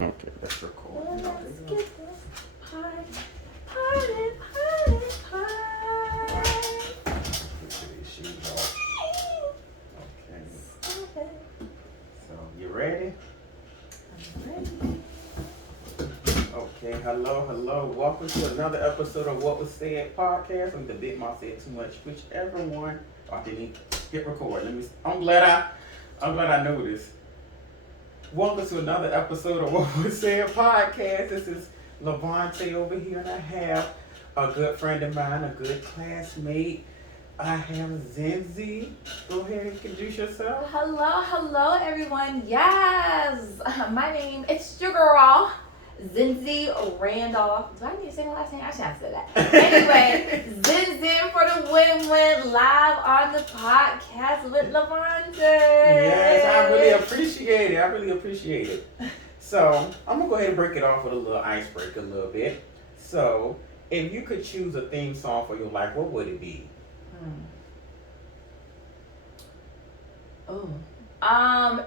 Okay, let's record. Well, There let's we get go. this party. Get these shoes off. Okay. So you ready? I'm ready. Okay. Hello. Welcome to another episode of What Was Said podcast. I'm the Big Mouth said too much. Whichever one. I didn't hit record. I'm glad I know this. Welcome to another episode of What Was Said podcast. This is Levante over here, and I have a good friend of mine, a good classmate. I have Zenzi. Go ahead and introduce yourself. Hello, everyone. Yes, my name is your girl, Zenzi Randolph. Do I need to say my last name? I shouldn't say that. Anyway, Zenzi for the win-win live on the podcast with Levante. Yes, I really appreciate it. So, I'm going to go ahead and break it off with a little icebreaker a little bit. So, if you could choose a theme song for your life, what would it be?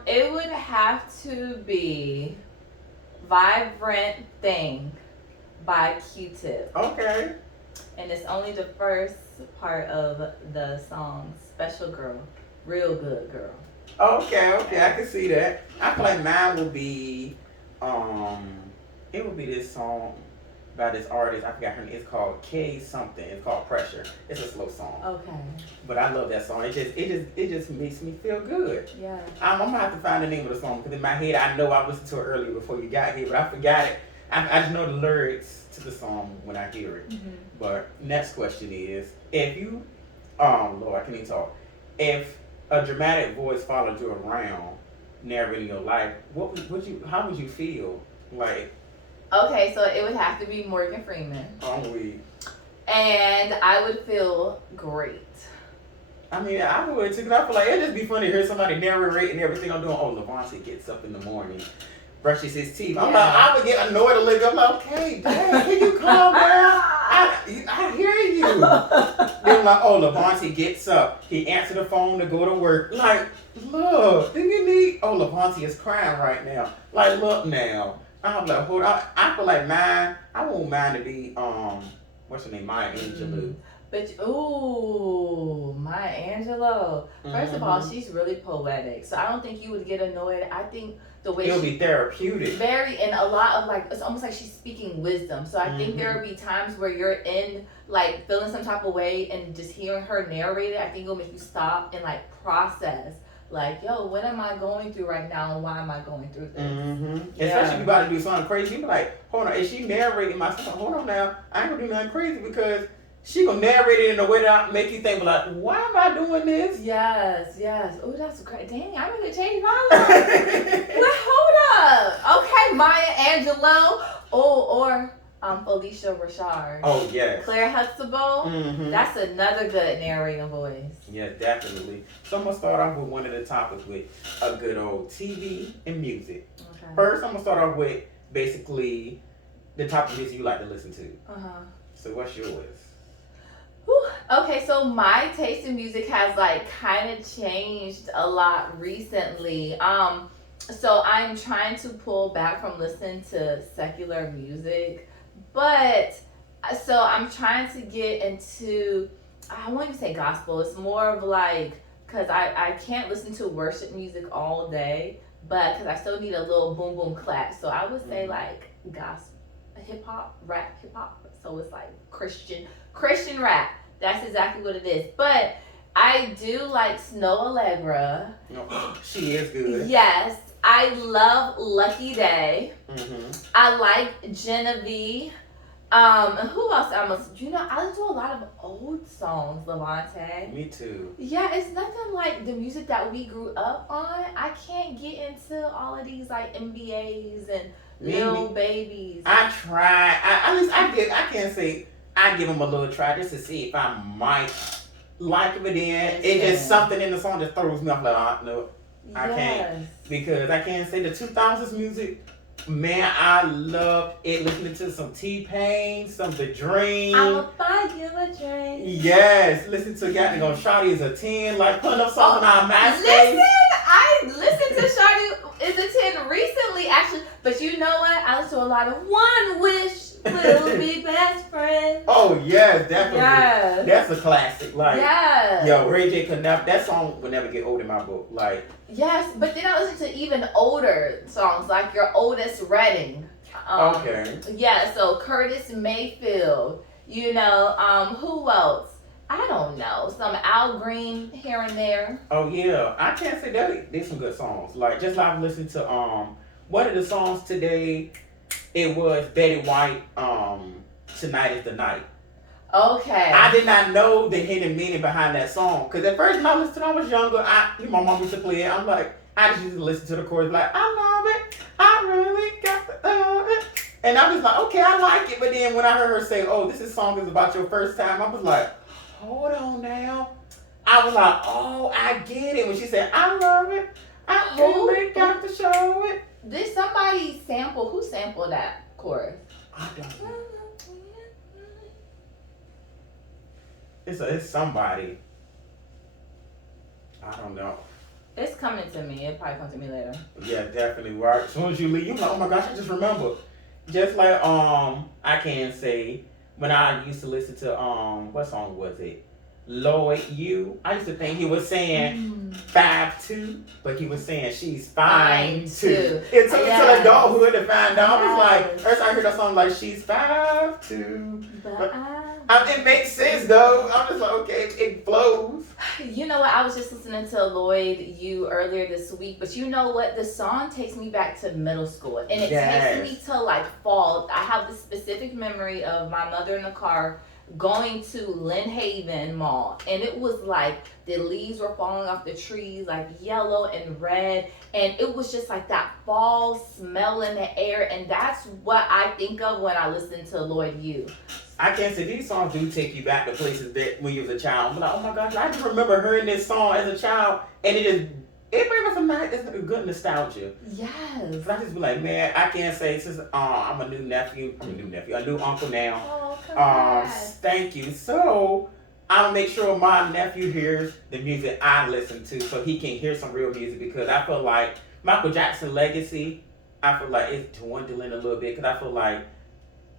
It would have to be Vibrant Thing by Q-Tip. Okay. And it's only the first part of the song, Special Girl, Real Good Girl. Okay, I can see that. I feel like mine would be, it would be this song by this artist. I forgot her name. It's called K something. It's called Pressure. It's a slow song. Okay. But I love that song. It just makes me feel good. Yeah. I'm gonna have to find the name of the song because in my head I know I listened to it earlier before you got here, but I forgot it. I just know the lyrics to the song when I hear it. Mm-hmm. But next question is, if you, Lord, I can't even talk. If a dramatic voice followed you around, narrating your life, how would you feel? Like, Okay, so it would have to be Morgan Freeman. we. And I would feel great. I mean, I would too, because I feel like it'd just be funny to hear somebody narrating everything I'm doing. Oh, Levante gets up in the morning, brushes his teeth. I'm like, I would get annoyed a little bit. I'm like, okay, dang, can you calm down? I hear you. Then I'm like, oh, Levante gets up. He answered the phone to go to work. Like, look, do you need? Oh, Levante is crying right now. Like, look now. I'm like, hold on. I feel like mine. I won't mind to be what's her name, Maya Angelou. But Maya Angelou. First of all, she's really poetic, so I don't think you would get annoyed. I think the way It'll be therapeutic. And a lot of like, it's almost like she's speaking wisdom. So I think there will be times where you're in like feeling some type of way, and just hearing her narrate it, I think it'll make you stop and like process. Like, yo, what am I going through right now, and why am I going through this? Yeah. Especially if you about to do something crazy, you be like, hold on, is she narrating my stuff? Hold on now, I ain't gonna do nothing crazy because she gonna narrate it in a way that make you think like, why am I doing this? Yes. Oh, that's great. Dang, I'm gonna change my life. Well, hold up. Okay, Maya Angelou. Or Felicia Rashard. Oh yes. Claire Huxtable. That's another good narrating voice. Yeah, definitely. So I'm gonna start off with one of the topics with a good old TV and music. Okay. First, I'm gonna start off with basically the type of music you like to listen to. So what's yours? Whew. Okay, so my taste in music has like kind of changed a lot recently. So I'm trying to pull back from listening to secular music, but so I'm trying to get into, I won't even say gospel. It's more of like, because I can't listen to worship music all day, but because I still need a little boom boom clap. So I would say like gospel, rap hip hop. So it's like Christian rap. That's exactly what it is. But I do like Snow Allegra. She is good. Yes. I love Lucky Day. I like Genevieve. Who else? I listen to a lot of old songs, Levante. Me too. Yeah, it's nothing like the music that we grew up on. I can't get into all of these like NBAs and Lil Babies. I try. I can't say I give them a little try just to see if I might like it, but then it's just something in the song that throws me off. Like, no, I can't, because I can't say the 2000s music. Man, I love it. Listening to some T-Pain, some The Dream. I'ma buy you a drink. Yes, listen to Got to Go Shawty is a 10. Like putting up something on MySpace. Listen, I listened to Shawty is a 10 recently, actually. But you know what? I listen to a lot of One Wish Will Be Best Friends. Oh yes, definitely. Yes. That's a classic. Like, yes. yo, Ray J could never. That song will never get old in my book. Like, yes, but then I listen to even older songs, like your Otis Redding. Okay. Yeah, so Curtis Mayfield. You know, who else? I don't know. Some Al Green here and there. Oh yeah, I can't say that. There's some good songs. Like, just like I've listened to one of the songs today. It was Betty White. Tonight is the night. Okay. I did not know the hidden meaning behind that song. Cause at first when I listened to it, I was younger. My mom used to play it. I'm like, I just used to listen to the chorus like, I love it. I really got to love it. And I was like, okay, I like it. But then when I heard her say, oh, this song is about your first time, I was like, hold on now. I was like, oh, I get it. When she said, I love it. I really got to show it. Did somebody sample? Who sampled that chorus? I don't know. It's somebody. I don't know. It's coming to me. It probably comes to me later. Yeah, definitely. Right. As soon as you leave, you're like, oh my gosh, I just remember. Just like I can say when I used to listen to what song was it? Lloyd You. I used to think he was saying 5'2", but he was saying she's fine too. It took me to adulthood to find out. I was like, first I heard that song like she's 5'2". But it makes sense though. I'm just like, okay, it flows. You know what? I was just listening to Lloyd You earlier this week, but you know what? The song takes me back to middle school, and it takes me to like fall. I have this specific memory of my mother in the car going to Lynn Haven Mall, and it was like the leaves were falling off the trees like yellow and red, and it was just like that fall smell in the air, and that's what I think of when I listen to Lloyd You. I can't say these songs do take you back to places that when you was a child. I'm like, oh my gosh, I just remember hearing this song as a child, and it brings me some nice, good nostalgia. Yes. But I just be like, man, I can't say since I'm a new uncle now. Oh, congrats. Thank you. So I'll make sure my nephew hears the music I listen to, so he can hear some real music, because I feel like Michael Jackson's legacy, I feel like it's dwindling a little bit, because I feel like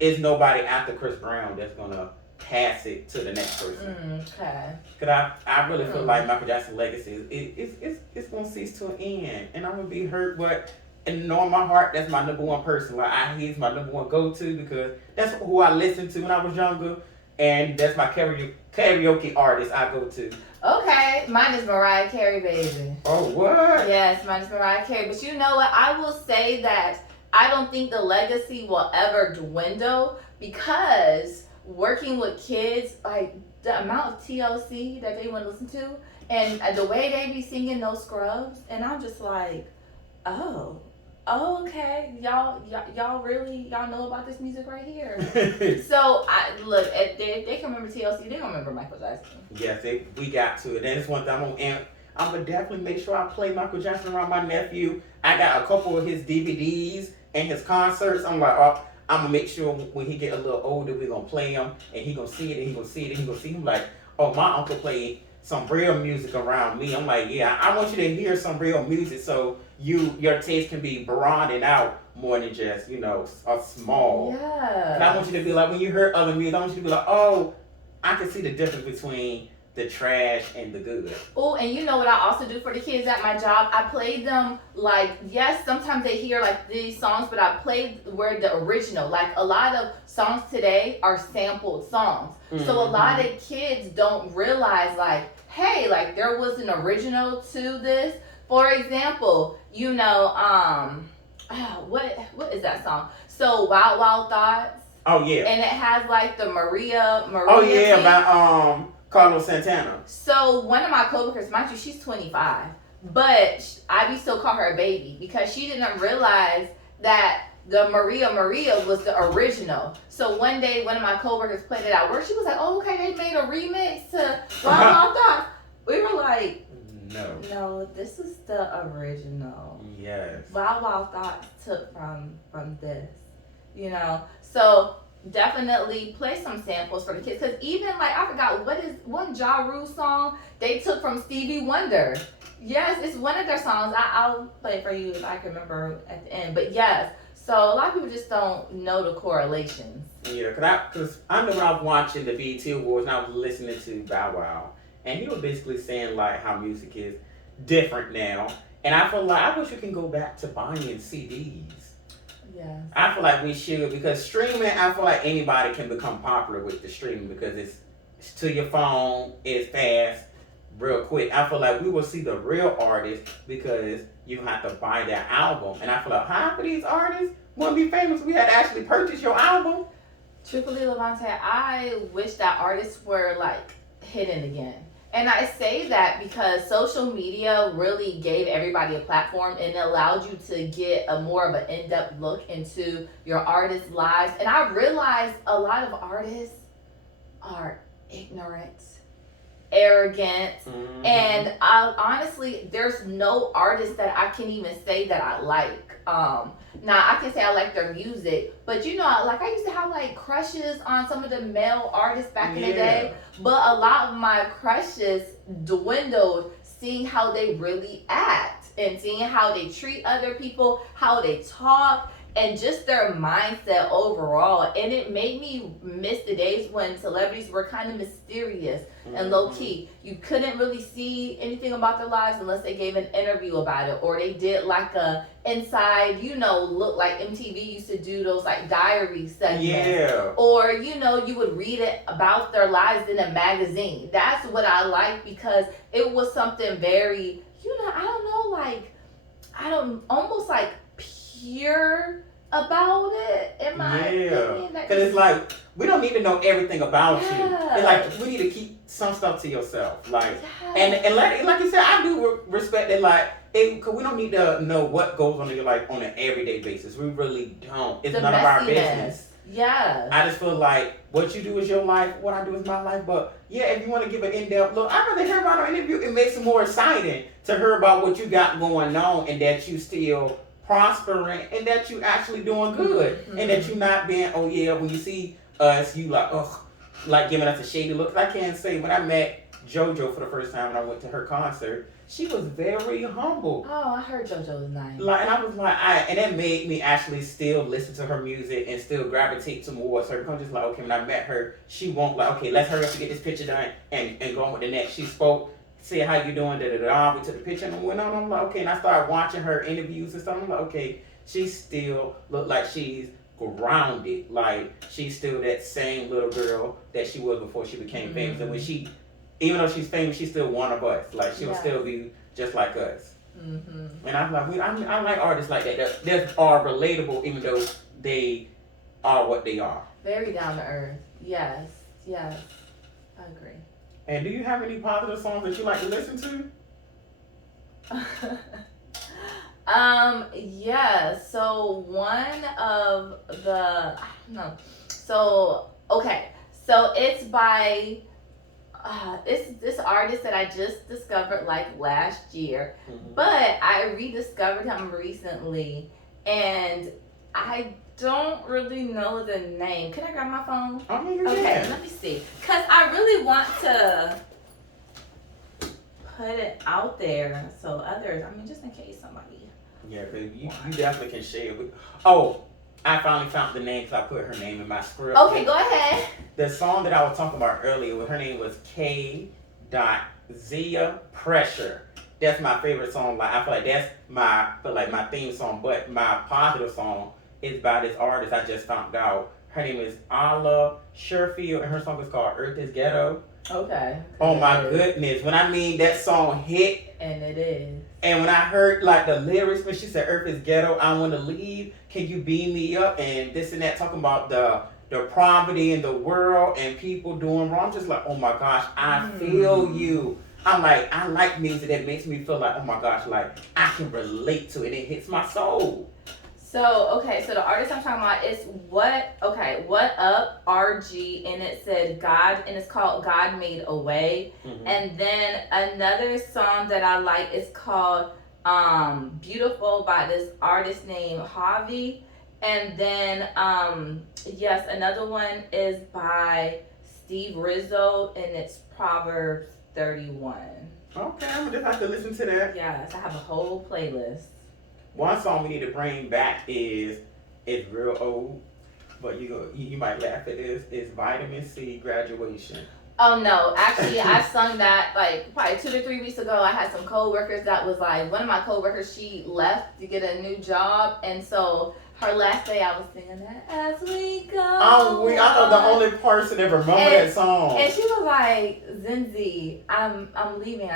it's nobody after Chris Brown that's gonna pass it to the next person. Okay. Cause I really feel like Michael Jackson's legacy it's gonna cease to an end, and I'm gonna be hurt. But and knowing my heart, that's my number one person. Like he's my number one go-to, because that's who I listened to when I was younger, and that's my karaoke artist I go to. Okay, mine is Mariah Carey, baby. Oh, what? Yes, mine is Mariah Carey. But you know what? I will say that I don't think the legacy will ever dwindle, because working with kids, like the amount of TLC that they want to listen to, and the way they be singing those scrubs, and I'm just like, oh, okay, y'all know about this music right here. So if they can remember TLC, they gonna remember Michael Jackson. Yes, we got to. And then it's one thing I'm gonna definitely make sure I play Michael Jackson around my nephew. I got a couple of his DVDs and his concerts. I'm like, I'm gonna make sure when he get a little older, we're gonna play him, and he gonna see it, and he gonna see it, and he gonna see him like, oh, my uncle played some real music around me. I'm like, yeah, I want you to hear some real music, so your taste can be broadened out more than just, a small. Yeah. And I want you to be like, when you hear other music, I want you to be like, oh, I can see the difference between the trash and the good. Oh, and you know what I also do for the kids at my job? I play them, like, yes, sometimes they hear like these songs, but I play where the original. Like a lot of songs today are sampled songs. Mm-hmm. So a lot of kids don't realize like, hey, like there was an original to this. For example, what is that song? So Wild Wild Thoughts. Oh yeah. And it has like the Maria. Oh yeah, about Carlos Santana. So one of my coworkers, mind you, she's 25, but I be still call her a baby, because she didn't realize that the Maria was the original. So one day, one of my coworkers played it at work. She was like, "Oh, okay, they made a remix to Wild Wild Thoughts." We were like, "No, this is the original." Yes. Wild Wild Thoughts took from this, So definitely play some samples for the kids, because even like I forgot one Ja Rule song they took from Stevie Wonder. Yes, it's one of their songs. I'll play it for you if I can remember at the end. But yes, So a lot of people just don't know the correlations. Yeah, cause I know when I was watching the BET Awards and I was listening to Bow Wow, and he was basically saying like how music is different now, and I feel like I wish we can go back to buying CDs. Yeah. I feel like we should because streaming. I feel like anybody can become popular with the streaming because it's to your phone, it's fast, real quick. I feel like we will see the real artists because you have to buy their album, and I feel like half of these artists wouldn't be famous if we had to actually purchase your album. Truthfully, Levante, I wish that artists were like hidden again. And I say that because social media really gave everybody a platform and it allowed you to get a more of an in-depth look into your artists' lives. And I realized a lot of artists are ignorant, arrogant, and honestly, there's no artist that I can even say that I like. Now I can say I like their music, but you know, like I used to have like crushes on some of the male artists back in the day, but a lot of my crushes dwindled seeing how they really act and seeing how they treat other people, how they talk, and just their mindset overall. And it made me miss the days when celebrities were kind of mysterious and low key. You couldn't really see anything about their lives unless they gave an interview about it or they did like a inside, you know, look like MTV used to do those like diary segments. Yeah. Or, you know, you would read it about their lives in a magazine. That's what I like because it was something very, you know, I don't know, like, I don't, almost like pure about it, in my opinion. Because it's like, we don't need to know everything about you. It's like, we need to keep some stuff to yourself. Like, and like you said, I do respect it, like, because we don't need to know what goes on in your life on an everyday basis. We really don't. It's none of our business. Yeah. I just feel like what you do is your life, what I do is my life. But yeah, if you want to give an in-depth look, I'd rather hear about an interview. It makes it more exciting to hear about what you got going on and that you still prospering and that you actually doing good and that you not being, oh yeah, when you see us, you like, ugh, like giving us a shady look. I can't say when I met JoJo for the first time when I went to her concert, she was very humble. Oh, I heard JoJo was nice. Like, and I was like, and that made me actually still listen to her music and still gravitate towards her. I'm just like, okay, when I met her, she won't like, okay, let's hurry up to get this picture done and go on with the next. She spoke, said, how you doing, da-da-da. We took the picture and went on. I'm like, okay, and I started watching her interviews and stuff. I'm like, okay, she still look like she's grounded. Like, she's still that same little girl that she was before she became famous. And when she, even though she's famous, she's still one of us. Like, she'll still be just like us. And I'm like, I like artists like that are relatable, even though they are what they are. Very down to earth. Yes, yes, I agree. And do you have any positive songs that you like to listen to? Yeah. So one of the, I don't know. So okay. So it's by it's this artist that I just discovered like last year, but I rediscovered him recently, and I don't really know the name. Can I grab my phone? Oh, you Okay, let me see. Cause I really want to put it out there so others. I mean, just in case somebody. Yeah, cause you definitely can share it with. Oh, I finally found the name because I put her name in my script. Okay, go ahead. The song that I was talking about earlier, her name was Zia Pressure. That's my favorite song. Like, I feel like that's my theme song. But my positive song is by this artist I just found out. Her name is Ala Sherfield, and her song is called Earth is Ghetto. Okay. Oh my goodness. When I mean that song hit. And it is. And when I heard like the lyrics, when she said Earth is ghetto, I want to leave. Can you beam me up? And this and that, talking about the poverty in the world and people doing wrong. I'm just like, oh my gosh, I feel you. I'm like, I like music that makes me feel like, oh my gosh, like I can relate to it. It hits my soul. So, okay, so the artist I'm talking about is What Up RG, and it said God, and it's called God Made a Way. And then another song that I like is called Beautiful by this artist named Javi. And then, yes, another one is by Steve Rizzo, and it's Proverbs 31. Okay, I'm gonna just have to listen to that. Yes, I have a whole playlist. One song we need to bring back is It's real old, but you might laugh at this. It's Vitamin C Graduation. Oh no, actually I sung that like probably 2 to 3 weeks ago. I had some coworkers that was like, one of my coworkers, she left to get a new job, and so her last day I was singing that as we go. I know the only person that remember that song. And she was like, Zinzi, I'm leaving.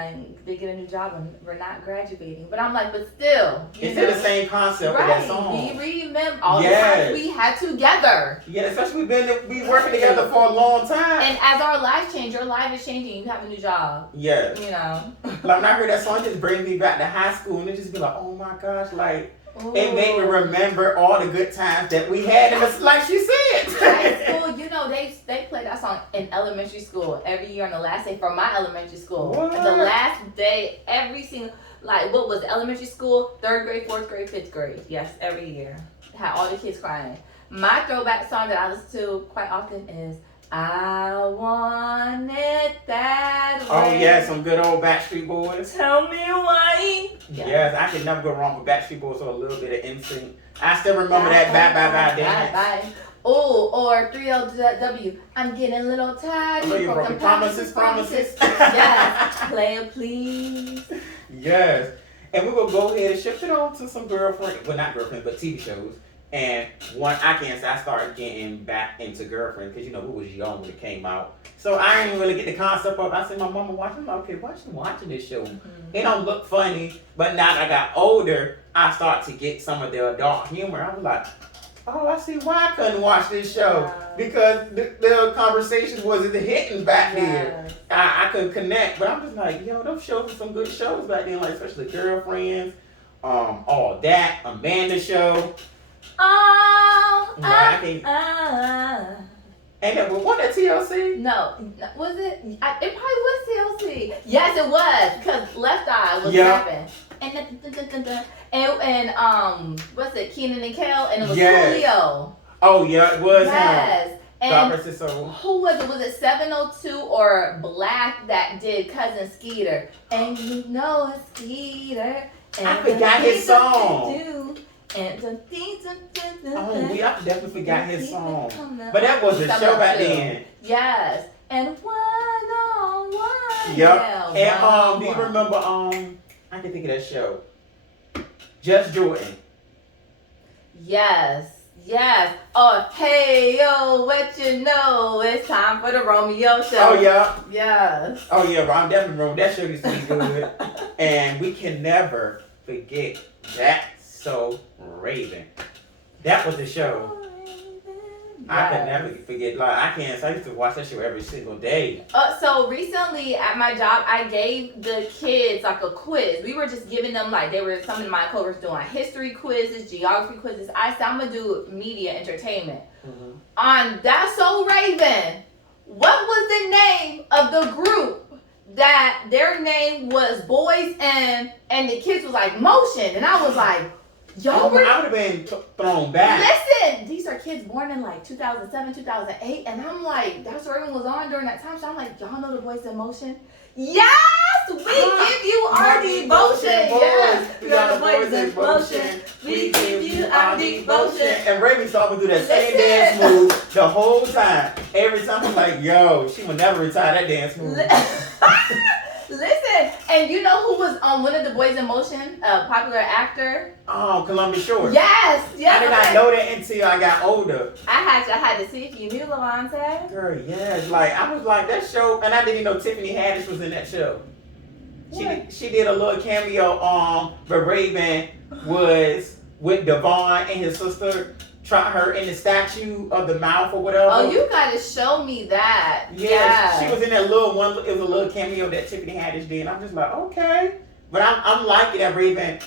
They get a new job and we're not graduating. But I'm like, but still, it's the same concept of that song. We remember all the times we had together. Yeah, especially we working together for a long time. And as our life change, your life is changing. You have a new job. Yeah. You know. Like when I heard that song, it just brings me back to high school, and it just be like, oh my gosh, like. Ooh. It made me remember all the good times that we had, like she said. High school, you know, they play that song in elementary school every year on the last day for my elementary school. What? The last day, every single, like, what was elementary school? 3rd grade, 4th grade, 5th grade. Yes, every year. Had all the kids crying. My throwback song that I listen to quite often is I Want It That Way. Oh yeah, some good old Backstreet Boys. Tell me why. Yes, I can never go wrong with Backstreet Boys or a little bit of NSYNC. I still remember that bye dance. Bye. Oh, or 3LW. I'm getting a little tired. Broken promises. Yes, player please. Yes, and we're gonna go ahead and shift it on to some not girlfriends, but TV shows. And I can't say I started getting back into Girlfriend because, we was young when it came out. So I didn't really get the concept of it. I said, my mama watching. I'm like, okay, why she watching this show? Mm-hmm. It don't look funny. But now that I got older, I start to get some of the adult humor. I was like, oh, I see why I couldn't watch this show. Yeah. Because the conversation wasn't hitting back then. I couldn't connect. But I'm just like, those shows were some good shows back then, like especially Girlfriends, All That, Amanda Show. And then, was that TLC? No, was it? It probably was TLC. Yes, it was, because Left Eye was rapping. And what's it? Keenan and Kel, and it was Julio. Oh yeah, it was. Yes. And who was it? Was it 702 or Black that did Cousin Skeeter? And Skeeter. And I forgot his song. And we definitely forgot his song. But that was a show back then. Yes. And one on one. Yep. Yeah, and do you remember I can think of that show. Just Jordan. Yes. Oh, hey yo, what you know? It's time for the Romeo show. Oh yeah. Yes. Oh yeah, I'm definitely wrong. That show used to be good. And we can never forget that. So Raven. That was the show. Yes. I could never forget. I used to watch that show every single day. So recently at my job, I gave the kids like a quiz. We were just giving them some of my coworkers doing history quizzes, geography quizzes. I said I'm gonna do media entertainment. Mm-hmm. On That's So Raven, what was the name of the group that their name was Boys and the kids was like Motion, and I was like, I would have been thrown back. Listen, these are kids born in 2007, 2008, and I'm like, that's what everyone was on during that time. So I'm like, y'all know the Boys in Motion? Yes, we give you our devotion. Yes, we are the Boys in Motion. We give you our devotion. And Raven saw me do that same dance move the whole time. Every time I'm like, yo, she would never retire that dance move. Listen, and you know who was on one of the Boys in Motion, a popular actor? Oh, Columbus Short. Yes. I did not know that until I got older. I had to see if you knew Levante. Girl, yes. I was like, that show, and I didn't even know Tiffany Haddish was in that show. She did a little cameo where Raven was with Devon and his sister. Try her in the statue of the mouth or whatever. Oh, you gotta show me that. Yeah. She was in that little one. It was a little cameo that Tiffany Haddish did. I'm just like, okay. But I'm liking that Raven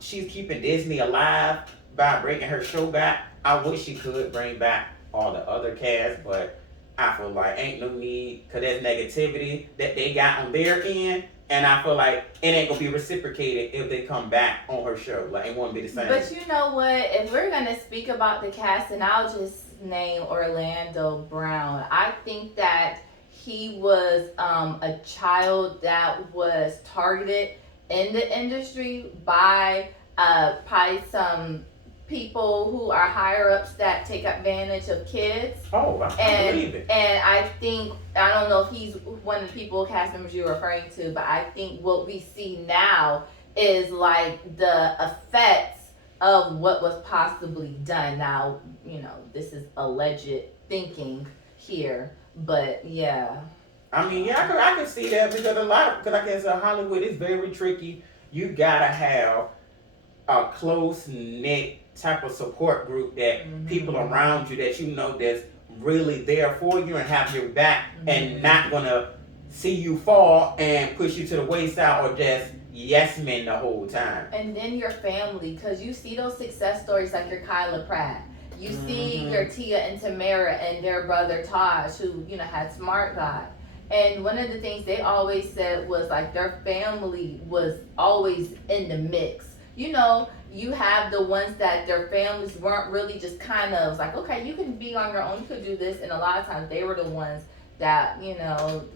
she's keeping Disney alive by bringing her show back. I wish she could bring back all the other cast, but I feel like ain't no need, because there's negativity that they got on their end. And I feel like it ain't gonna be reciprocated if they come back on her show. It won't be the same. But you know what? If we're gonna speak about the cast, and I'll just name Orlando Brown. I think that he was a child that was targeted in the industry by probably some people who are higher ups that take advantage of kids. Oh, I believe it. And I think, I don't know if he's one of the people, cast members you're referring to, but I think what we see now is like the effects of what was possibly done. Now, this is alleged thinking here, but yeah. I mean, yeah, I could see that because because I guess Hollywood is very tricky. You gotta have a close knit type of support group that people around you that that's really there for you and have your back and not gonna see you fall and push you to the wayside or just yes men the whole time. And then your family, because you see those success stories like your Kyla Pratt. You see your Tia and Tamara and their brother Taj, who had Smart God. And one of the things they always said was like their family was always in the mix. You have the ones that their families weren't really, just kind of like, okay, you can be on your own, you could do this. And a lot of times they were the ones that,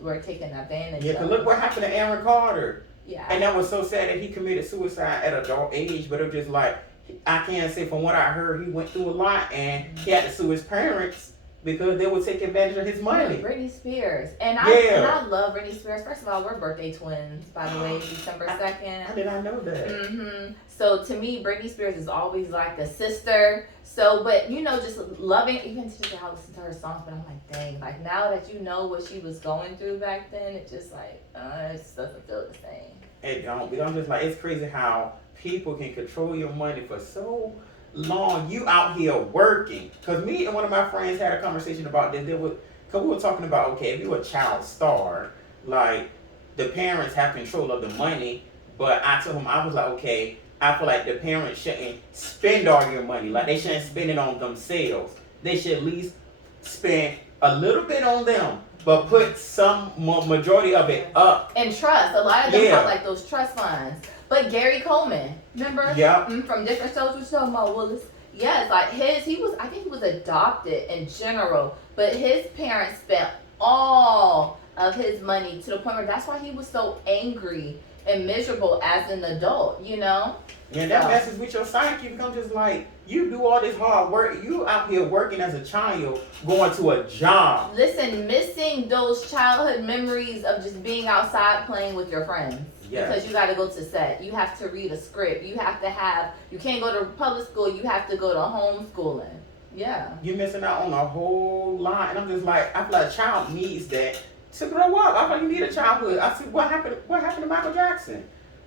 were taking advantage Yeah, of. because look what happened to Aaron Carter. Yeah. And that was so sad that he committed suicide at an adult age, but it was just like, I can't say from what I heard, he went through a lot and he had to sue his parents because they would take advantage of his money. Yeah, Britney Spears. And I love Britney Spears. First of all, we're birthday twins, by the way, December 2nd. How did I know that? So to me, Britney Spears is always like a sister. So, but just loving, even to I listen to her songs, but I'm like, dang, like now that you know what she was going through back then, it just like, it just doesn't feel the same. It don't. I'm just like, it's crazy how people can control your money for so long. You out here working. Because me and one of my friends had a conversation about this. Because we were talking about, okay, if you're a child star, like the parents have control of the money. But I told him, I was like, okay, I feel like the parents shouldn't spend all your money. Like they shouldn't spend it on themselves. They should at least spend a little bit on them, but put some majority of it up. And trust. A lot of them have like those trust funds. But Gary Coleman, remember? Yeah. From different shows we talking about Willis. Yes, like I think he was adopted in general, but his parents spent all of his money to the point where that's why he was so angry and miserable as an adult, And that messes with your psyche because just like you do all this hard work, you out here working as a child, going to a job. Listen, missing those childhood memories of just being outside playing with your friends. Yes. Because you got to go to set. You have to read a script. You can't go to public school. You have to go to homeschooling. Yeah. You're missing out on a whole lot. And I'm just like, I feel like a child needs that to grow up. I feel like you need a childhood. I see what happened to Michael Jackson.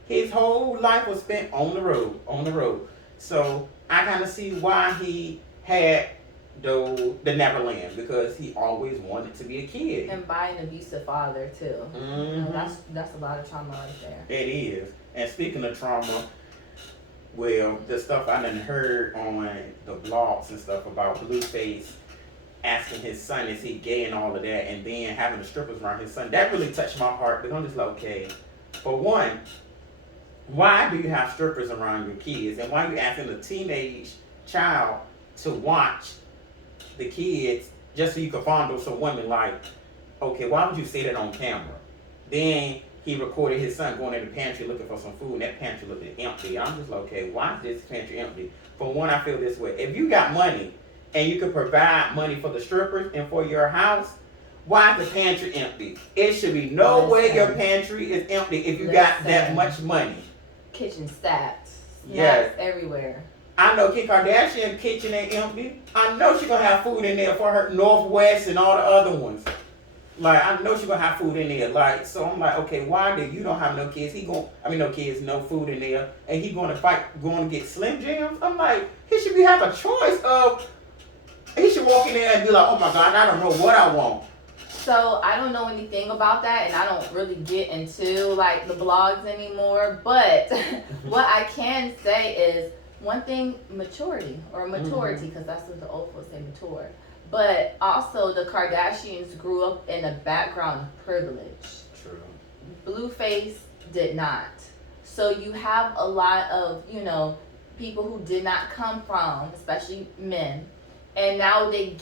His whole life was spent on the road. So I kind of see why he had the Neverland, because he always wanted to be a kid. And by an abusive father too. That's a lot of trauma right there. It is. And speaking of trauma, well, the stuff I done heard on the blogs and stuff about Blueface asking his son is he gay and all of that, and then having the strippers around his son, that really touched my heart. Because I'm just like, okay, for one, why do you have strippers around your kids? And why are you asking a teenage child to watch the kids just so you can fondle some women? Like, okay, why would you say that on camera? Then he recorded his son going in the pantry looking for some food, and that pantry looked empty. I'm just like, okay, why is this pantry empty? For one, I feel this way. If you got money and you can provide money for the strippers and for your house, why is the pantry empty? It should be no way your pantry is empty if you got that much money. Kitchen stacked. Yes. Everywhere. I know Kim Kardashian's kitchen ain't empty. I know she's gonna have food in there for her Northwest and all the other ones. Like, I know she's gonna have food in there. Like, so I'm like, okay, why did you don't have no kids? No food in there, and he going to get Slim Jims? I'm like, he should have a choice of. He should walk in there and be like, oh my God, I don't know what I want. So I don't know anything about that, and I don't really get into like the blogs anymore. But what I can say is one thing: maturity, because that's what the old folks say, mature. But also, the Kardashians grew up in a background of privilege. True. Blueface did not. So you have a lot of people who did not come from, especially men. And now they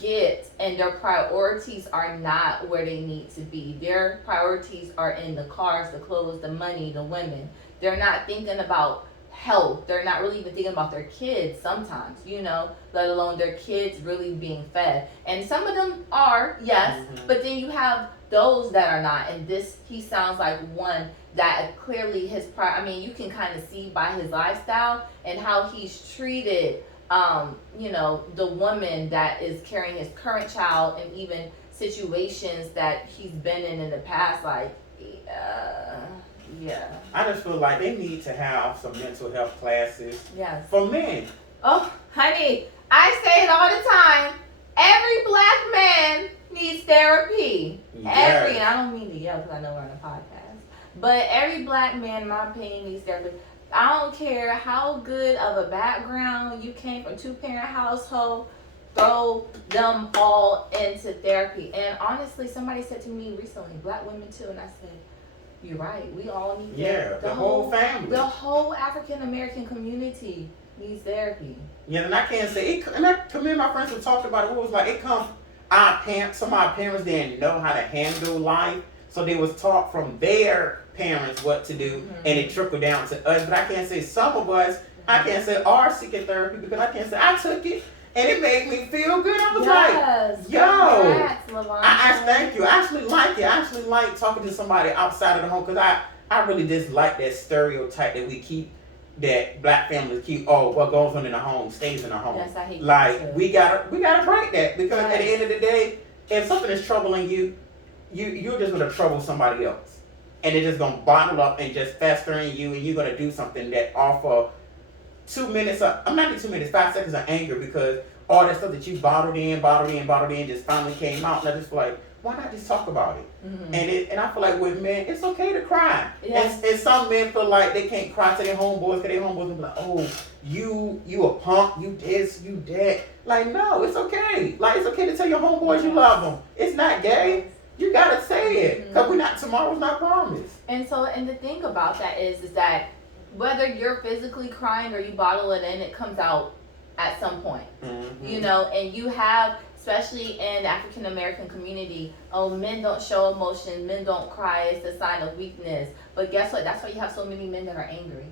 and their priorities are not where they need to be. Their priorities are in the cars, the clothes, the money, the women. They're not thinking about health. They're not really even thinking about their kids sometimes, let alone their kids really being fed. And some of them are, yes, but then you have those that are not. And he sounds like one that clearly you can kind of see by his lifestyle and how he's treated, the woman that is carrying his current child, and even situations that he's been in the past, yeah. I just feel like they need to have some mental health classes for men. Oh, honey, I say it all the time. Every black man needs therapy. Yes. I don't mean to yell because I know we're on a podcast, but every black man, in my opinion, needs therapy. I don't care how good of a background you came from, 2-parent household, throw them all into therapy. And honestly, somebody said to me recently, black women too, and I said, you're right. We all need therapy. Yeah, the whole family. The whole African American community needs therapy. Yeah, and I can't say it. And I commend my friends who talked about it. It was like it comes. Some of our parents didn't know how to handle life, so they was taught from their parents what to do, and it trickled down to us. But I can't say some of us. I can't say are seeking therapy because I can't say I took it. And it made me feel good. I was like, yo, thank you. I actually like it. I actually like talking to somebody outside of the home because I really dislike that stereotype that we keep, that black families keep. Oh, what goes on in the home stays in the home. Yes, I hate like that too. we gotta break that because at the end of the day, if something is troubling you, you're just gonna trouble somebody else, and it's just gonna bottle up and just fester in you, and you're gonna do something that offer 2 minutes, I'm not even 2 minutes, 5 seconds of anger because all that stuff that you bottled in just finally came out. And I just feel like, why not just talk about it? And I feel like with men, it's okay to cry. Yes. And some men feel like they can't cry to their homeboys because their homeboys will be like, oh, you a punk, you this, you that. Like, no, it's okay. Like, it's okay to tell your homeboys you love them. It's not gay. You gotta say it because tomorrow's not promised. And the thing about that is that whether you're physically crying or you bottle it in, it comes out at some point. And you have, especially in the African American community, men don't show emotion, men don't cry, it's a sign of weakness. But guess what? That's why you have so many men that are angry.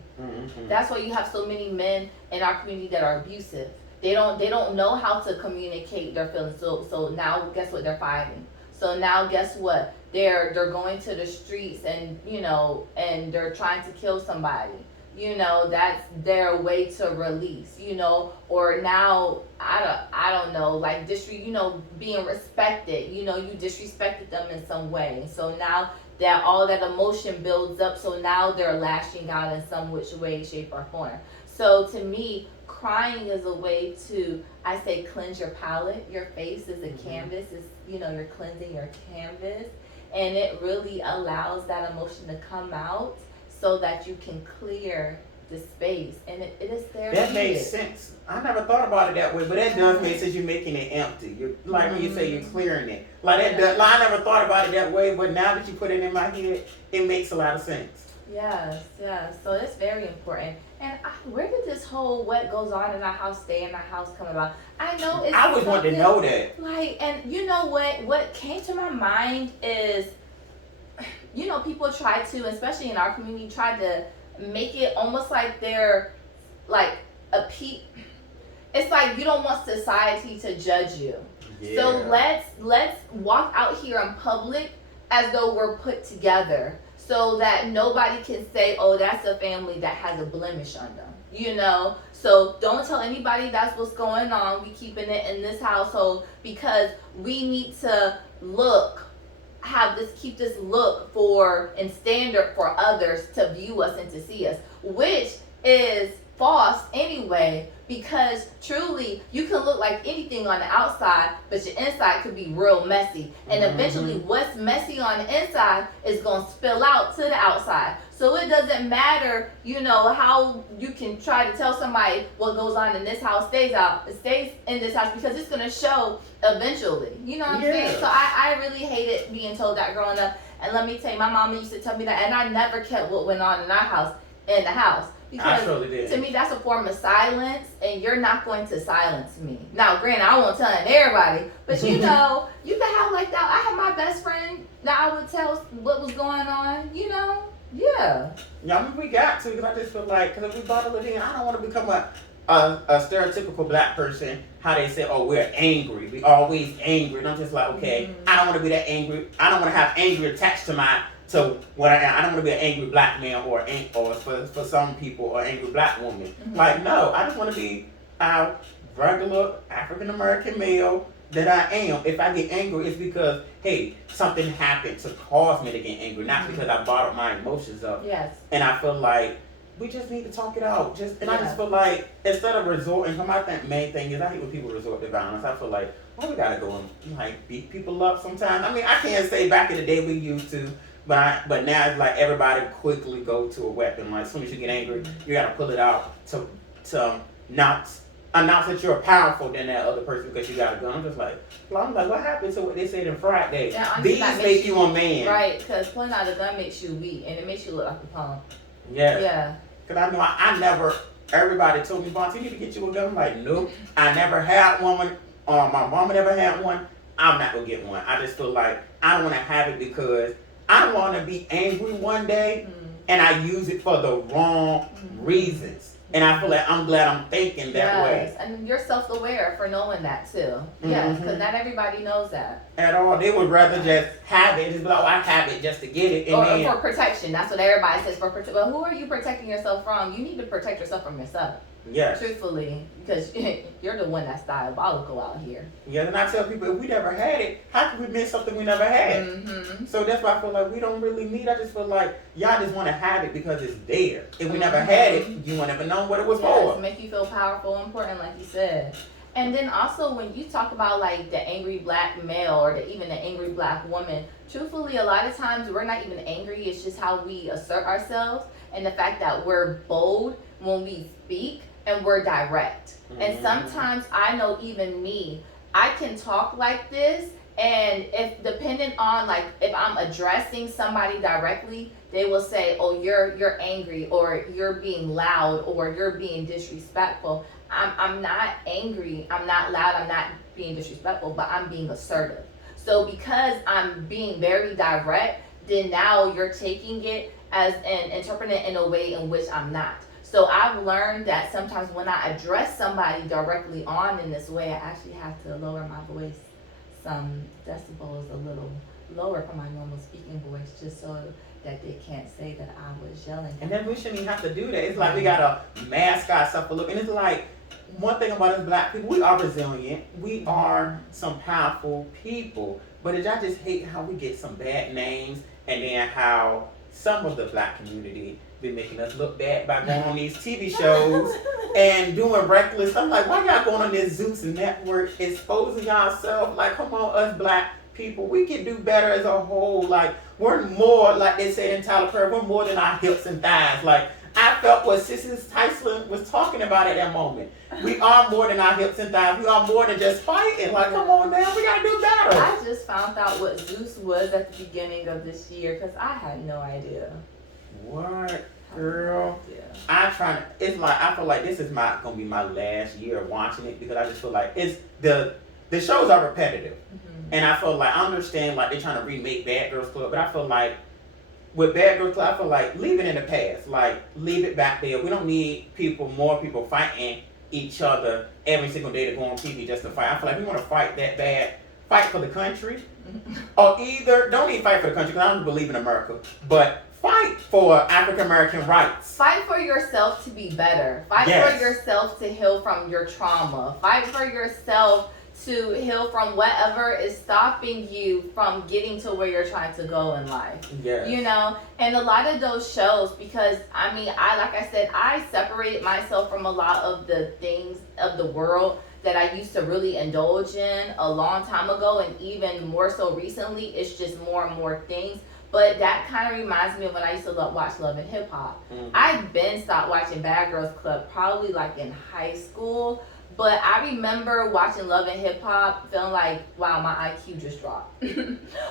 That's why you have so many men in our community that are abusive. They don't know how to communicate their feelings. So now guess what? They're fighting. So now guess what? They're going to the streets and and they're trying to kill somebody. That's their way to release, or now, I don't know, like being respected, you disrespected them in some way. So now that all that emotion builds up, so now they're lashing out in some which way, shape, or form. So to me, crying is a way to, I say, cleanse your palate. Your face is a canvas, you're cleansing your canvas, and it really allows that emotion to come out so that you can clear the space, and it is there. That makes sense. I never thought about it that way, but that does make sense. You're making it empty. You're like when you say you're clearing it. Like that does, I never thought about it that way, but now that you put it in my head, it makes a lot of sense. Yes. So it's very important. And where did this whole what goes on in our house, stay in our house come about? I know it's. I always wanted to know that. And you know what? What came to my mind is, people try to, especially in our community, try to make it almost like they're like it's like you don't want society to judge you. Yeah. So let's walk out here in public as though we're put together so that nobody can say, oh, that's a family that has a blemish on them. So don't tell anybody that's what's going on. We keeping it in this household because we need to keep this look for and standard for others to view us and to see us, which is false anyway, because truly you can look like anything on the outside, but your inside could be real messy. And eventually what's messy on the inside is going to spill out to the outside. So it doesn't matter, how you can try to tell somebody what goes on in this house stays in this house, because it's going to show eventually. You know what I'm saying? So I really hated being told that growing up. And let me tell you, my mama used to tell me that, and I never kept what went on in our house in the house. Because to me, that's a form of silence, and you're not going to silence me. Now, granted, I won't tell everybody, but you can have like that. I have my best friend that I would tell what was going on, Yeah. Yeah, I mean, we got to, because I just feel like, because if we bottle it in, I don't want to become a stereotypical black person, how they say, oh, we're angry. We always angry. And I'm just like, okay, I don't want to be that angry. I don't want to have angry attached to what I am. I don't want to be an angry black man or for some people, or angry black woman. Like, no, I just want to be a regular African American male that I am. If I get angry, it's because, hey, something happened to cause me to get angry, not because I bottled my emotions up. Yes. And I feel like we just need to talk it out. I just feel like instead of resorting, my main thing is I hate when people resort to violence. I feel like, we gotta go and like beat people up sometimes. I mean, I can't say back in the day we used to, but now it's like everybody quickly go to a weapon. Like as soon as you get angry, you gotta pull it out to announce that you're powerful than that other person because you got a gun. I'm like, what happened to what they said in Friday? Yeah, these make you a man. Right, because pulling out a gun makes you weak and it makes you look like a punk. Yeah. Yeah. Because I know I never, everybody told me, Vaughn, you need to get you a gun. I'm like, nope. I never had one. My mama never had one. I'm not going to get one. I just feel like I don't want to have it because I don't want to be angry one day and I use it for the wrong reasons. And I feel like I'm glad I'm thinking that way. And you're self-aware for knowing that too. Yes, because not everybody knows that. At all. They would rather just have it. Just be like, I have it just to get it. And or for protection. That's what everybody says for protection. But who are you protecting yourself from? You need to protect yourself from yourself. Yes. Truthfully, because you're the one that's diabolical out here. Yeah, and I tell people, if we never had it, how could we miss something we never had? So that's why I feel like we don't really need. I just feel like y'all just want to have it because it's there. If we never had it, you would never known what it was for. To make you feel powerful and important, like you said. And then also when you talk about like the angry black male or even the angry black woman, truthfully, a lot of times we're not even angry. It's just how we assert ourselves and the fact that we're bold when we speak. And we're direct. And sometimes I know even me, I can talk like this, and if depending on like if I'm addressing somebody directly, they will say, oh, you're angry, or you're being loud, or you're being disrespectful. I'm not angry, I'm not loud, I'm not being disrespectful, but I'm being assertive. So because I'm being very direct, then now you're taking it as and interpreting it in a way in which I'm not. So I've learned that sometimes when I address somebody directly on in this way, I actually have to lower my voice some decibels a little lower from my normal speaking voice, just so that they can't say that I was yelling. And then we shouldn't even have to do that. It's like we gotta mask ourselves a little. And it's like one thing about us black people, we are resilient. We are some powerful people. But I just hate how we get some bad names, and then how some of the black community been making us look bad by going on these TV shows and doing reckless. I'm like, why y'all going on this Zeus network exposing yourself? Like, come on, us black people, we can do better as a whole. Like, we're more, like they said in Tyler Perry, we're more than our hips and thighs. Like, I felt what Sissy Tyson was talking about at that moment. We are more than our hips and thighs. We are more than just fighting. Like, come on now, we gotta do better. I just found out what Zeus was at the beginning of this year because I had no idea. What, girl? Yeah. It's like I feel like this is gonna be my last year of watching it because I just feel like it's the shows are repetitive, and I feel like I understand like they're trying to remake Bad Girls Club, but I feel like with Bad Girls Club, I feel like leave it in the past, like leave it back there. We don't need more people fighting each other every single day to go on TV just to fight. I feel like we want to fight that bad, fight for the country, or either don't even fight for the country because I don't believe in America, but fight for African American rights. Fight for yourself to be better. Fight for yourself to heal from your trauma. Fight for yourself to heal from whatever is stopping you from getting to where you're trying to go in life. Yes. You know, and a lot of those shows, because I mean, I separated myself from a lot of the things of the world that I used to really indulge in a long time ago, and even more so recently, it's just more and more things. But that kind of reminds me of when I used to watch Love and Hip Hop. I've been stopped watching Bad Girls Club probably like in high school. But I remember watching Love and Hip Hop feeling like, wow, my IQ just dropped.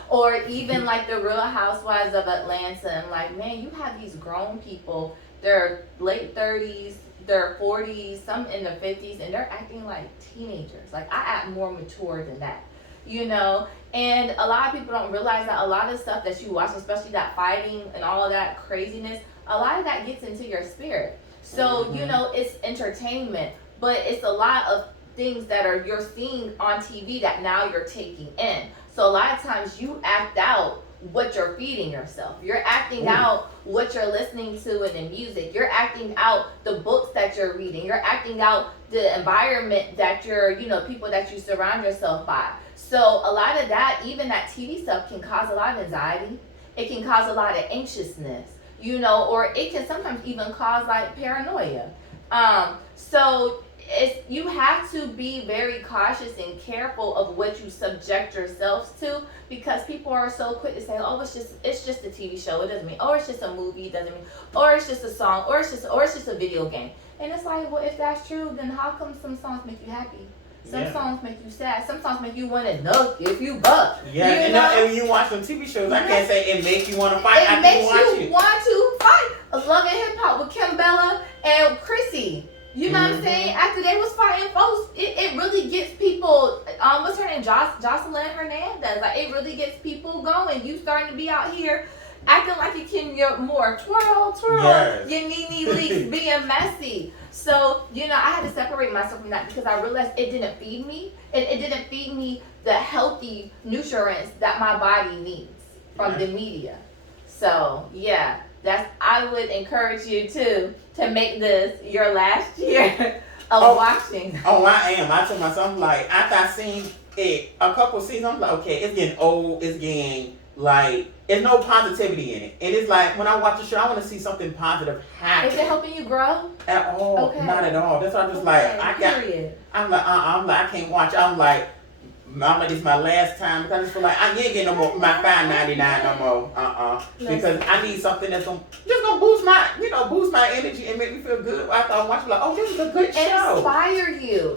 Or even like the Real Housewives of Atlanta. And like, man, you have these grown people, they're late 30s, they're 40s, some in their 50s, and they're acting like teenagers. Like, I act more mature than that. you know. And a lot of people don't realize that a lot of stuff that you watch, especially that fighting and all of that craziness, a lot of that gets into your spirit. So, you know, it's entertainment, but it's a lot of things that are you're seeing on TV that now you're taking in. So a lot of times you act out what you're feeding yourself. You're acting out what you're listening to in the music. You're acting out the books that you're reading. You're acting out the environment that you're, you know, people that you surround yourself by. So a lot of that, even that TV stuff can cause a lot of anxiety. It can cause a lot of anxiousness, you know, or it can sometimes even cause like paranoia. So you have to be very cautious and careful of what you subject yourselves to, because people are so quick to say, oh, it's just a TV show, it doesn't mean, or it's just a movie, it doesn't mean, or it's just a song, or it's just a video game. And it's like, well, if that's true, then how come some songs make you happy? Some songs make you sad. Some songs make you want to knock if you buck. Yeah, and when you watch some TV shows, I can't say it makes you want to fight. It makes you want to fight. Love and Hip Hop with Kim Bella and Chrissy. You know what I'm saying? After they was fighting folks, it really gets people, what's her name? Jocelyn Hernandez. Like, it really gets people going. You starting to be out here acting like you can more twirl, yes. Your knee leaks being messy. So, you know, I had to separate myself from that because I realized it didn't feed me. It didn't feed me the healthy nutrients that my body needs from the media. So, yeah. I would encourage you to make this your last year of watching. Oh, I am. I told myself, like, after I seen it a couple seasons, I'm like, okay, it's getting old. It's getting, like, there's no positivity in it. And it's like, when I watch the show, I want to see something positive happen. Is it helping you grow? At all. Okay. Not at all. That's why I'm just like, I'm like, I can't watch. I'm like, this is my last time, because I just feel like I ain't getting no more my $5.99 no more. Because I need something that's gonna boost my energy and make me feel good after I watch. Like, oh, this is a good show.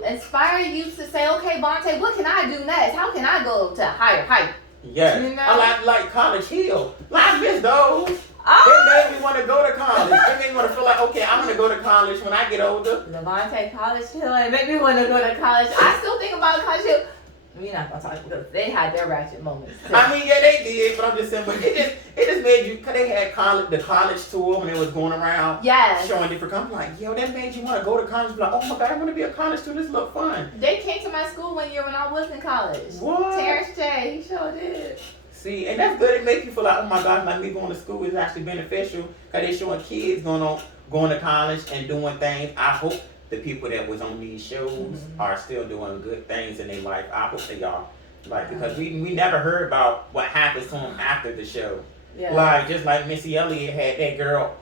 Inspire you to say, okay, Vontae, what can I do next? How can I go to higher height? Yes, you know? I like College Hill. I miss those. It made me want to go to college. It made me want to feel like, okay, I'm going to go to college when I get older. Vontae, College Hill, it made me want to go to college. I still think about College Hill. We're not gonna talk because they had their ratchet moments too. I mean, yeah, they did, but I'm just saying, but it just made you, because they had the college tour when they was going around showing different companies. Like, yo, that made you want to go to college. Like, oh my God, I want to be a college student. This look fun. They came to my school one year when I was in college. What? Terrence J, he sure did. See, and that's good. It makes you feel like, oh my God, like me going to school is actually beneficial, because they showing kids going to college and doing things. I hope the people that was on these shows are still doing good things in their life. I hope they are. Like, because we never heard about what happens to them after the show. Yeah. Like, just like Missy Elliott had that girl,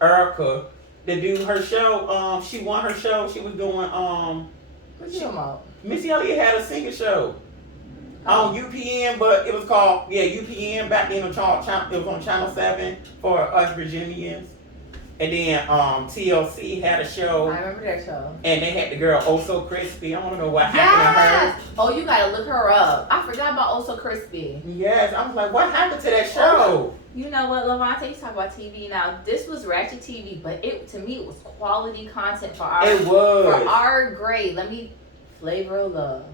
Erica, to do her show. She won her show. She was doing, Missy Elliott had a singing show on UPN, but it was called, UPN back then. It was on Channel 7 for us Virginians. And then TLC had a show. I remember that show. And they had the girl Oh So Crispy. I want to know what happened to her. Oh, you gotta look her up. I forgot about Oh So Crispy. Yes, I was like, what happened to that show? You know what, Levante, you talk about TV now. This was ratchet TV, but to me it was quality content for our grade. Flavor of Love.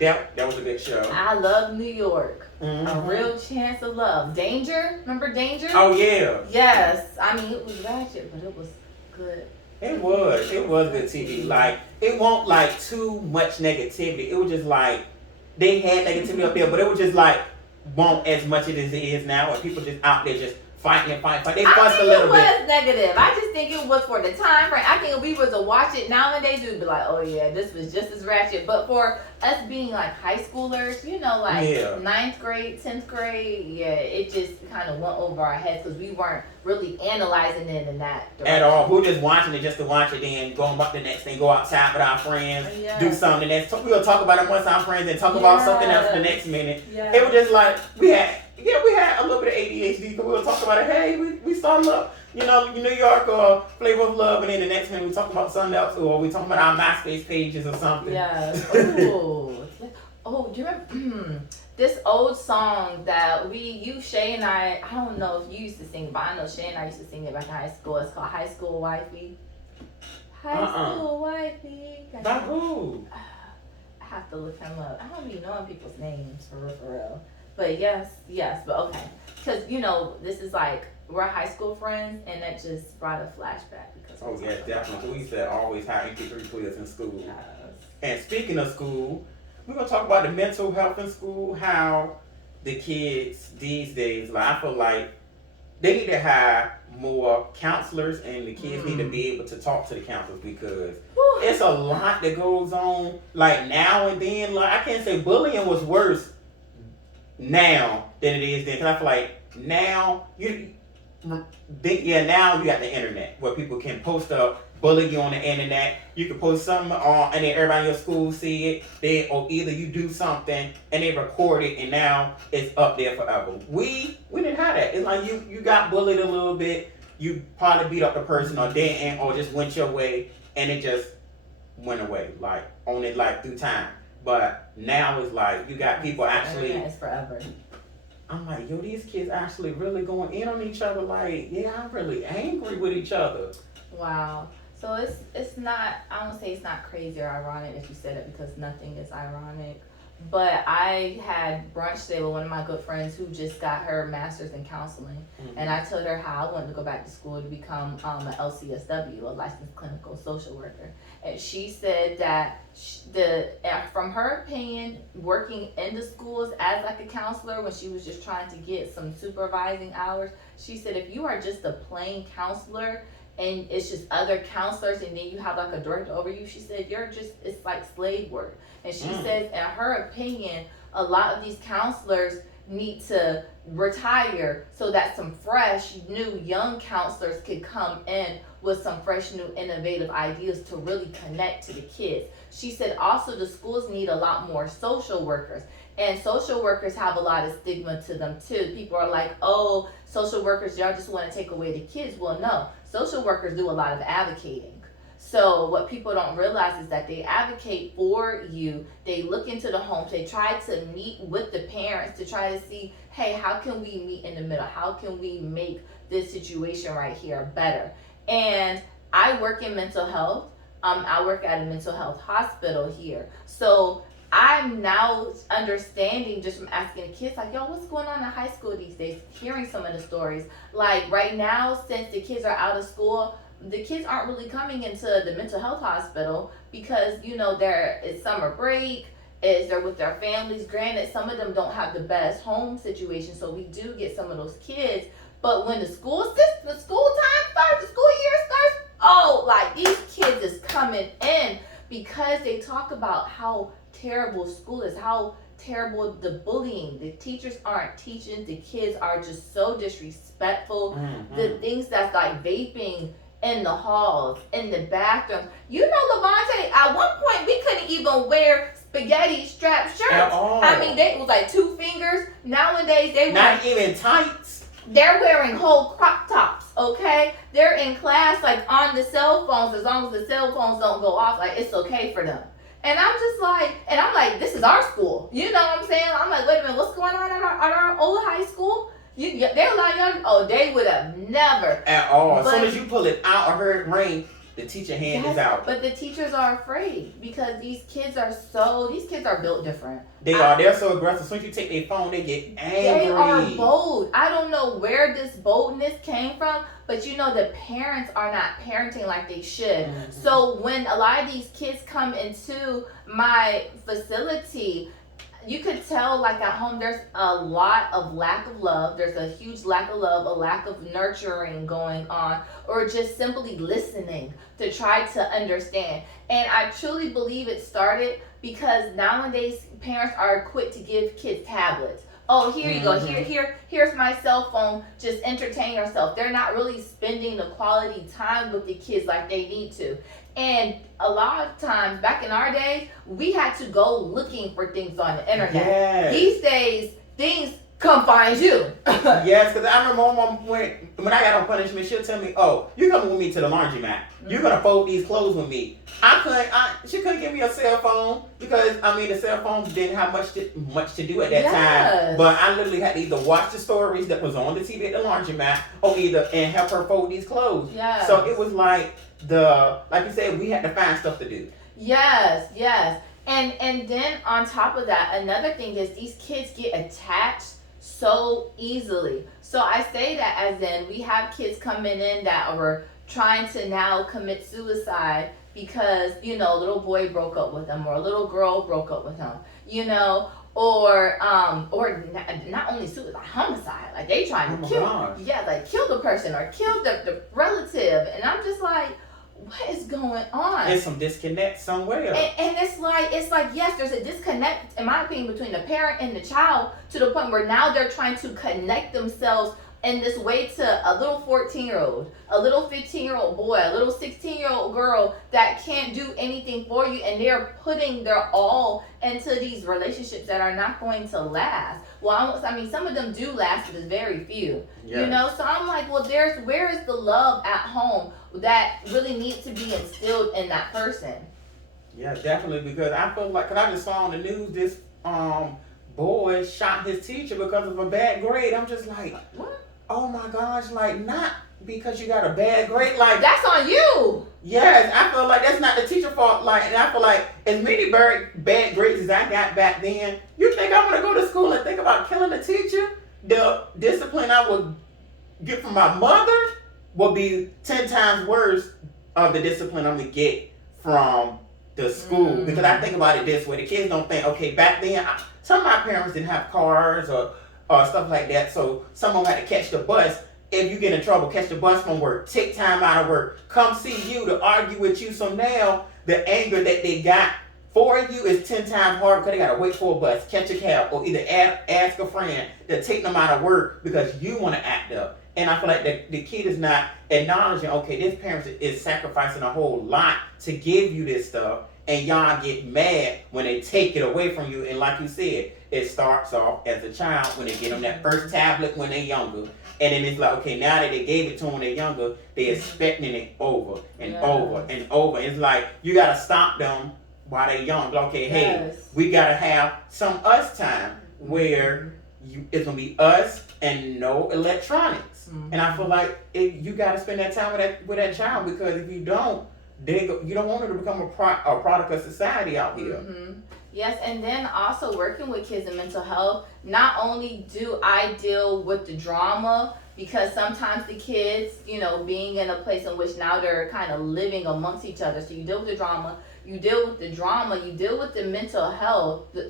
That was a good show. I love New York. A Real Chance of Love. Danger? Remember Danger? Oh, yeah. Yes. I mean, it was ratchet, but it was good. It was good TV. Like, it wasn't like too much negativity. It was just like, they had negativity up there, but it was just like, won't as much as it is now, and people just out there just fighting. They fussed a little bit. I think it was negative. I just think it was for the time frame. I think if we were to watch it nowadays, we'd be like, oh yeah, this was just as ratchet. But for us being like high schoolers, you know, like 9th grade, 10th grade, it just kind of went over our heads because we weren't really analyzing it in that direction. At all. We were just watching it just to watch it, then going about the next thing, go outside with our friends, do something. We'll talk about it once our friends and talk about something else the next minute. It was just like, we had a little bit of ADHD, because we'll talk about it. Hey, we started up, New York or Flavor of Love, and then the next minute we talk about something else, or we talk about our MySpace pages or something. Yeah. Ooh. Oh, do you remember this old song that Shay and I don't know if you used to sing it, but I know Shay and I used to sing it back in high school. It's called High School Wifey. High School Wifey. By who? have to look him up. I don't be knowing people's names for real. But yes, but okay. Because, you know, this is like, we're high school friends, and that just brought a flashback. Because Oh, yeah, definitely. We used to always have MP3 players in school. Yes. And speaking of school, we're going to talk about the mental health in school, how the kids these days, like, I feel like they need to have more counselors, and the kids need to be able to talk to the counselors, because it's a lot that goes on, like, now and then. Like, I can't say bullying was worse now than it is then, because I feel like now now you got the internet where people can post up, bully you on the internet. You can post something on, and then everybody in your school see it. Or either you do something and they record it, and now it's up there forever. We didn't have that. It's like you got bullied a little bit. You probably beat up the person, or didn't, or just went your way, and it just went away, like on it, like through time. But now it's like you got people actually. It's forever. I'm like, yo, these kids actually really going in on each other. Like, yeah, I'm really angry with each other. Wow. So it's not, I won't say it's not crazy or ironic if you said it, because nothing is ironic. But I had brunch today with one of my good friends who just got her master's in counseling. And I told her how I wanted to go back to school to become an LCSW, a licensed clinical social worker. And she said that from her opinion, working in the schools as like a counselor when she was just trying to get some supervising hours, she said if you are just a plain counselor and it's just other counselors and then you have like a director over you, she said it's like slave work. And she says in her opinion, a lot of these counselors need to retire so that some fresh, new, young counselors could come in with some fresh, new, innovative ideas to really connect to the kids. She said also the schools need a lot more social workers. And social workers have a lot of stigma to them too. People are like, oh, social workers, y'all just want to take away the kids. Well, no, social workers do a lot of advocating. So what people don't realize is that they advocate for you. They look into the homes. They try to meet with the parents to try to see, hey, how can we meet in the middle? How can we make this situation right here better? And I work in mental health. I work at a mental health hospital here. So I'm now understanding just from asking the kids, like, yo, what's going on in high school these days? Hearing some of the stories. Like right now, since the kids are out of school, the kids aren't really coming into the mental health hospital because, you know, it's summer break, they're with their families. Granted, some of them don't have the best home situation, so we do get some of those kids. But when the school time starts, the school year starts, oh, like these kids is coming in because they talk about how terrible school is, how terrible the bullying. The teachers aren't teaching. The kids are just so disrespectful. The things that's like vaping in the halls, in the bathrooms. You know, Levante, at one point we couldn't even wear spaghetti strap shirts. At all. I mean, it was like 2 fingers. Nowadays, not even tights. They're wearing whole crop tops, okay? They're in class like on the cell phones. As long as the cell phones don't go off, like it's okay for them. And I'm just like, this is our school. You know what I'm saying? I'm like, wait a minute, what's going on at our old high school? They're a lot young. Oh, they would have never. At all. As soon as you pull it out or hear it ring, the teacher hand is out. But the teachers are afraid because these kids are built different. They're so aggressive. As soon as you take their phone, they get angry. They are bold. I don't know where this boldness came from, but you know, the parents are not parenting like they should. So when a lot of these kids come into my facility, you could tell, like at home, there's a lot of lack of love. There's a huge lack of love, a lack of nurturing going on, or just simply listening to try to understand. And I truly believe it started because nowadays parents are quick to give kids tablets. Oh, here you go. Here's my cell phone. Just entertain yourself. They're not really spending the quality time with the kids like they need to. And a lot of times, back in our days, we had to go looking for things on the internet. Yes. These days, things come find you. Yes, because I remember my mom when I got on punishment, she'll tell me, "Oh, you coming with me to the laundromat? You're gonna fold these clothes with me." She couldn't give me a cell phone because the cell phones didn't have much to do at that time. But I literally had to either watch the stories that was on the TV at the laundromat, or and help her fold these clothes. So it was like you said, we had to find stuff to do. Yes. And then on top of that, another thing is these kids get attached so easily. So I say that as in we have kids coming in that are trying to now commit suicide because, you know, a little boy broke up with them or a little girl broke up with them, you know, or not only suicide, homicide. Like they trying to kill, gosh. yeah, like kill the person or kill the relative. And I'm just like, what is going on? There's some disconnect somewhere. And it's like yes, there's a disconnect in my opinion between the parent and the child to the point where now they're trying to connect themselves in this way to a little 14-year-old, a little 15-year-old boy, a little 16-year-old girl that can't do anything for you, and they're putting their all into these relationships that are not going to last. Well, I mean, some of them do last, but it's very few. Yes. You know, so I'm like, well, where is the love at home that really needs to be instilled in that person? Yeah, definitely, because I feel like, cause I just saw on the news this boy shot his teacher because of a bad grade. I'm just like, what? Oh my gosh, like not because you got a bad grade, like that's on you. Yes, I feel like that's not the teacher's fault. Like, and I feel like as many bad grades as I got back then, you think I'm gonna go to school and think about killing a teacher? The discipline I would get from my mother will be 10 times worse of the discipline I'm gonna get from the school. Because I think about it this way: the kids don't think, okay, back then, some of my parents didn't have cars or stuff like that, so someone had to catch the bus. If you get in trouble, catch the bus from work, take time out of work, come see you to argue with you. So now the anger that they got for you is 10 times harder because they got to wait for a bus, catch a cab, or either ask a friend to take them out of work because you want to act up. And I feel like the kid is not acknowledging, okay, this parent is sacrificing a whole lot to give you this stuff, and y'all get mad when they take it away from you. And like you said, it starts off as a child when they get them that first tablet when they're younger. And then it's like, okay, now that they gave it to them when they're younger, they're expecting it over and over and over. It's like, you got to stop them while they're young. Like, okay, hey, we got to have some us time where it's going to be us and no electronics. And I feel like you got to spend that time with that child, because if you don't, you don't want her to become a product of society out here. Yes, and then also working with kids in mental health, not only do I deal with the drama, because sometimes the kids, you know, being in a place in which now they're kind of living amongst each other. So you deal with the drama, you deal with the mental health, the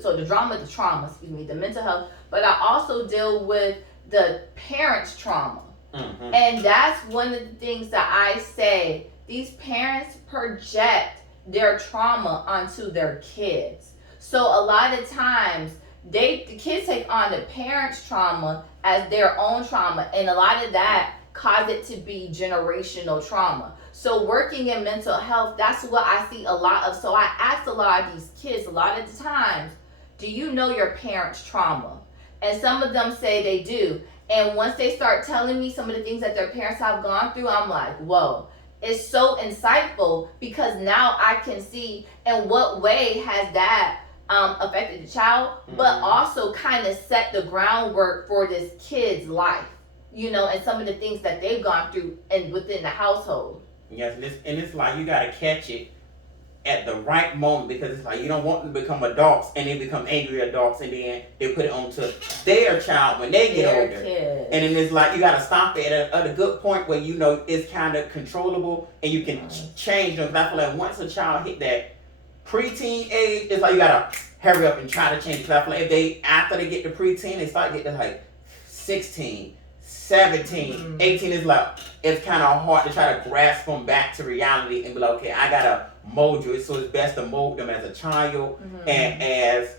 mental health, but I also deal with the parents' trauma. And that's one of the things that I say, these parents project their trauma onto their kids. So a lot of times the kids take on the parents' trauma as their own trauma, and a lot of that cause it to be generational trauma. So working in mental health, that's what I see a lot of. So I ask a lot of these kids a lot of the times, do you know your parents' trauma? And some of them say they do. And once they start telling me some of the things that their parents have gone through, I'm like, whoa. It's so insightful, because now I can see in what way has that affected the child, but also kind of set the groundwork for this kid's life, you know, and some of the things that they've gone through and within the household. Yes, and it's like you got to catch it at the right moment, because it's like you don't want them to become adults and they become angry adults, and then they put it onto their child when they get older. Kids. And then it's like you got to stop it at a good point where you know it's kind of controllable and you can change them. Because I feel like once a child hit that preteen age, it's like you got to hurry up and try to change. Because I feel like after they get to preteen, they start getting like 16, 17, 18, is like, it's kind of hard to try to grasp them back to reality and be like, okay, I got to mold you. So it's best to mold them as a child and as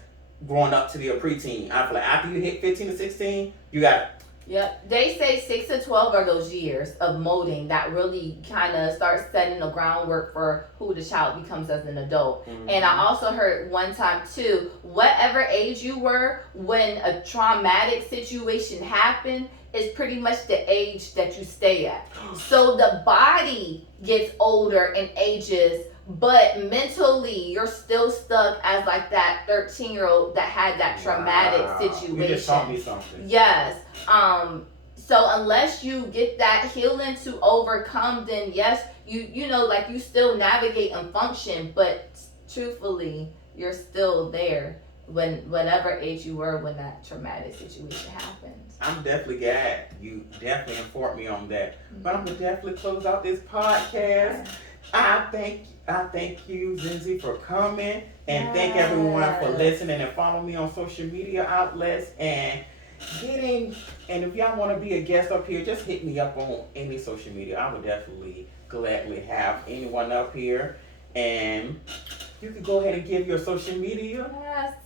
growing up to be a preteen. I feel like after you hit 15 to 16, you got. Yep. They say 6 to 12 are those years of molding that really kind of start setting the groundwork for who the child becomes as an adult. And I also heard one time too, whatever age you were when a traumatic situation happened is pretty much the age that you stay at. So the body gets older and ages, but mentally you're still stuck as like that 13-year-old that had that traumatic situation. You just taught me something. Yes. So unless you get that healing to overcome, then yes, you know, like you still navigate and function, but truthfully, you're still there when whatever age you were when that traumatic situation happened. I'm definitely glad you definitely informed me on that. But I'm gonna definitely close out this podcast. I thank you, Zinzi, for coming, and thank everyone for listening and following me on social media outlets and and if y'all want to be a guest up here, just hit me up on any social media. I would definitely gladly have anyone up here, and you can go ahead and give your social media.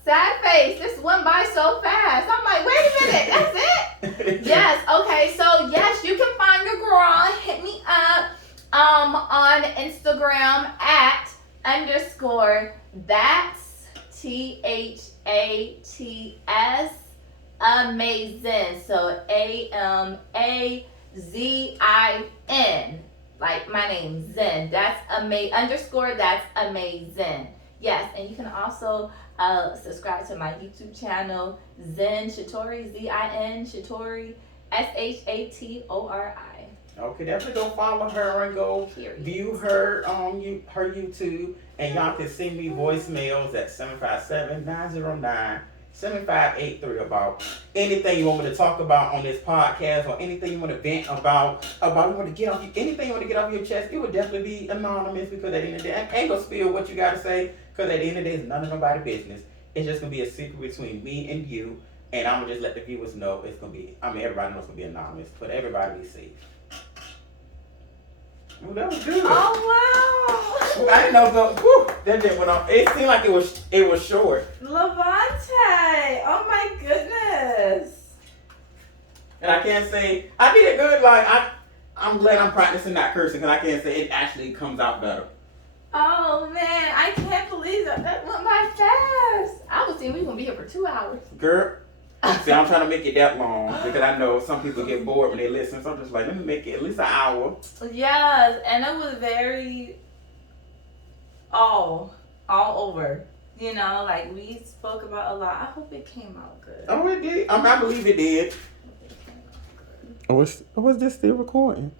Sad face. This went by so fast. I'm like, wait a minute, that's it? Yes. Okay. So yes, you can find your girl. Hit me up on Instagram at _ that's THATS amazing. So AMAZIN. Like my name, Zen. That's _ that's amazing. Yes, and you can also subscribe to my YouTube channel, Zen Shatori, ZIN Shatori, SHATORI. Okay, definitely go follow her and go view her on her YouTube, and y'all can send me voicemails at 757-909-7583 about anything you want me to talk about on this podcast, or anything you want to vent about you want to get off anything you want to get off your chest. It would definitely be anonymous, because at the end of the day, I ain't gonna spill what you gotta say, because at the end of the day, it's none of nobody's business. It's just gonna be a secret between me and you, and I'm gonna just let the viewers know it's gonna be. Everybody knows it's gonna be anonymous, but everybody be safe. Well, that was good. Oh wow! I didn't know that didn't went off. It seemed like it was short. Levante! Oh my goodness! And I can't say I did it good. Like I'm glad I'm practicing not cursing, because I can't say it actually comes out better. Oh man, I can't believe that went by fast. I was thinking we were gonna be here for 2 hours. Girl, see, I'm trying to make it that long, because I know some people get bored when they listen. So I'm just like, let me make it at least an hour. Yes, and it was very all over. You know, like we spoke about a lot. I hope it came out good. Oh, it did. I believe it did. Oh, is this still recording?